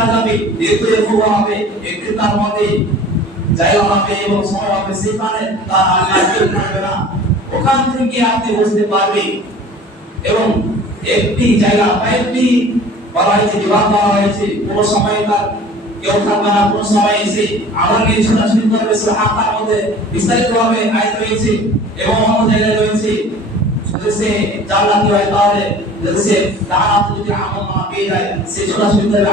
মারা যাবে একটু একটু হবে একটু তার মধ্যে জায়গা হবে এবং সময় হবে সেখানে তার আল্লাহ কেউ থাকবে না। ওখান থেকে আপনি বুঝতে পারবেন এবং একটি জায়গা বা একটি বলা হয়েছে, বিভাগ করা হয়েছে, কোনো সময় তার কেউ থাকবে না, কোনো সময় এসে আমাকে ছোটাছুটি করবে আঁকার মধ্যে বিস্তারিত ভাবে আইন রয়েছে এবং অন্য জায়গায় রয়েছে। যদি সে জান্নাতি হয় তাহলে, যদি সে ডান যদি আমল না পেয়ে যায়, সে ছোটাছুটি করবে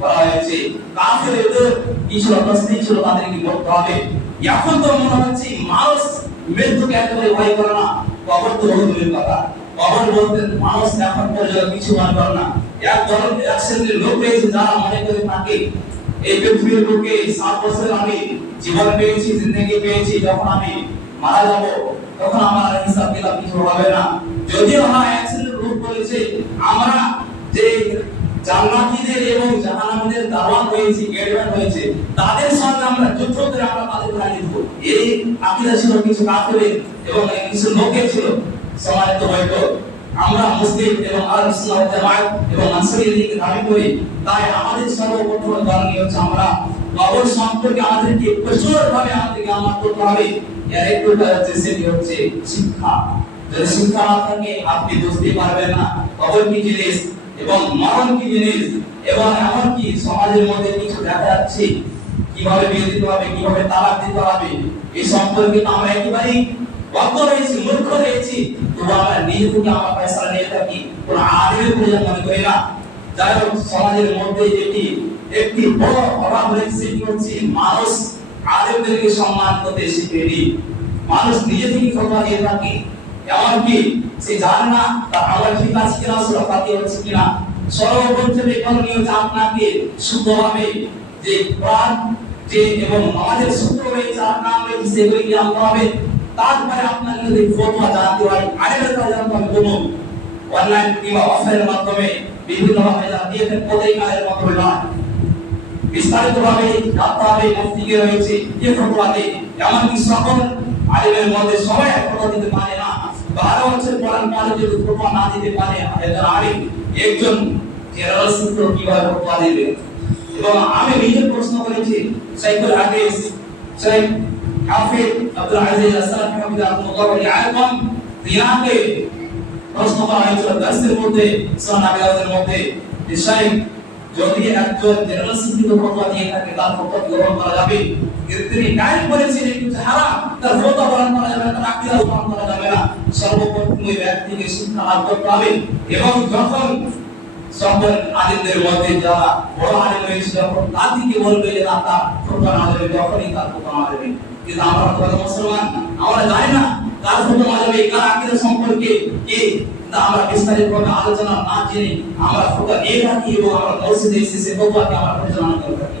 বলা হয়েছে কাফেরদের কি ছিল ছিল, তাদেরকে করতে হবে? এখন তো মনে হচ্ছে মানুষ মৃত্যুকে একেবারে ভয় করে না। কবর তো বহু কথা। কবর বলতে মানুষ এখন পর্যন্ত কিছু মনে করে না। এক ধরনের এক শ্রেণির লোক রয়েছে যারা মনে করে থাকে, এই পৃথিবীর বুকে সাত বছর আমি জীবন পেয়েছি, জিন্দগি পেয়েছি, যখন আমি মারা যাব, তখন আমার হিসাব কিতাব কিছু হবে না। যদিও হ্যাঁ এক শ্রেণির লোক বলেছে, আমরা যে জান্নাতীদের এবং জাহান্নামীদের দাওয়াত হয়েছে গেটম্যান হয়েছে, তাদের সঙ্গে আমরা যুদ্ধ করে আমরা তাদের হারিয়ে দেবো এই আকিদা ছিল কিছু কাফেরের এবং কিছু লোকের ছিল। সমাজে তো হয়তো আমরা মুসলিম এবং আল ইসলাম জামায়াত এবং আনসারী দিকে দাবি করি, তাই আমাদের সর্বপ্রথম ধর্মীয় হচ্ছে আমরা কবর সম্পর্কে আমাদেরকে প্রচুর ভাবে আমাদেরকে আমার করতে হবে। এর একটুটা হচ্ছে সেটি হচ্ছে শিক্ষা। যদি শিক্ষা না থাকে, আপনি বুঝতে পারবেন না। কবর কি জিনিস এবং মরণ কি জিনিস? এবং এমনকি সমাজের মধ্যে কিছু দেখা যাচ্ছে? কীভাবে বিয়ে দিতে হবে, কীভাবে তালাক দিতে হবে? এই সম্পর্কে তো আমরা একেবারেই অজ্ঞ রয়েছি, মূর্খ রয়েছি। তবু আমরা থেকে আমরা নিয়ে থাকি। কোন প্রয়োজন মনে করি না। যাই হোক, সমাজের মধ্যে যেটি একটি বড় অভাব রয়েছে, সেটি হচ্ছে মানুষ আলেমদেরকে সম্মান করতে শিখেনি মানুষ নিজে থেকে ফতোয়া দিয়ে থাকে। এমনকি সে জানে না তার আমল ঠিক আছে কিনা সুরক্ষাতি হচ্ছে কিনা। সর্বপ্রথমে করণীয় যে আপনাকে শুদ্ধভাবে যে কোরআন, যে এবং আমাদের সূত্র রয়েছে আর নাম রয়েছে সেগুলি জানতে হবে। তারপরে আপনাকে যদি ফতোয়া জানতে হয় আরেকটা জানতে হবে কোনো অনলাইন কিংবা অফলাইনের মাধ্যমে বিভিন্ন ভাবে কোথায় কাজের মাধ্যমে নয়। বিস্তারিত ভাবে জানতে হবে, মুফতিকে রয়েছে যে ফতোয়া দেয় এমনকি সকল আলিমের মধ্যে সবাই এক ফতোয়া দিতে পারে না। বারো বছর পড়ার পরে যদি ফতোয়া না দিতে পারে একজন আলিম একজন জেনারেল সূত্র কীভাবে ফতোয়া দিবে? এবং আমি নিজে প্রশ্ন করেছি সাইকুল হাদিস সাইক হাফিজ আব্দুল আজিজ করা যাবে। তার সর্বপ্রথম ওই ব্যক্তিকে শিক্ষা লাভ করতে হবে এবং যখন সকল আলিমদের মধ্যে যারা বড় আলিম রয়েছে যখন তাদেরকে বলবে যে তার না দেবে তখনই তার না দেবে কিন্তু আমরা তো মুসলমান, আমরা জানি না কার না দেবে কার আকীদা সম্পর্কে কি। আমরা বিস্তারিত ভাবে আলোচনা না জেনে আমরা ফতোয়া নিয়ে থাকি এবং আমরা মসজিদে এসে সে আমরা পরিচালনা করে থাকি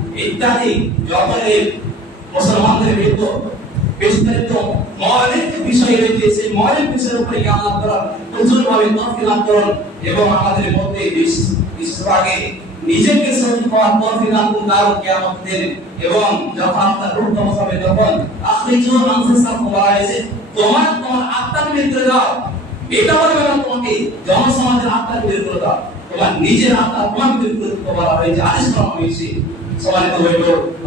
ইত্যাদি জগতের মুসলমানদের ভিতর বিস্তারিত মৌলিক বিষয় রয়েছে, সেই মৌলিক বিষয়ের উপরে জ্ঞান লাভ করার প্রচুর ভাবে তফিক এবং আমাদের মধ্যে বিশ- নিজেকে কিয়ামত এবং যখন কবজ হবে তখন আখরিজু আনফুসাকুম বলা হয়েছে, তোমার তোমার আত্মাকে বের দাও। এটা বলবে না তোমাকে জনসমাজের আত্মাকে বের দাও। তোমার নিজের আত্মা তোমাকে বের করে দিতে বলা হয়েছে, আদেশ করা হয়েছে। Selain itu.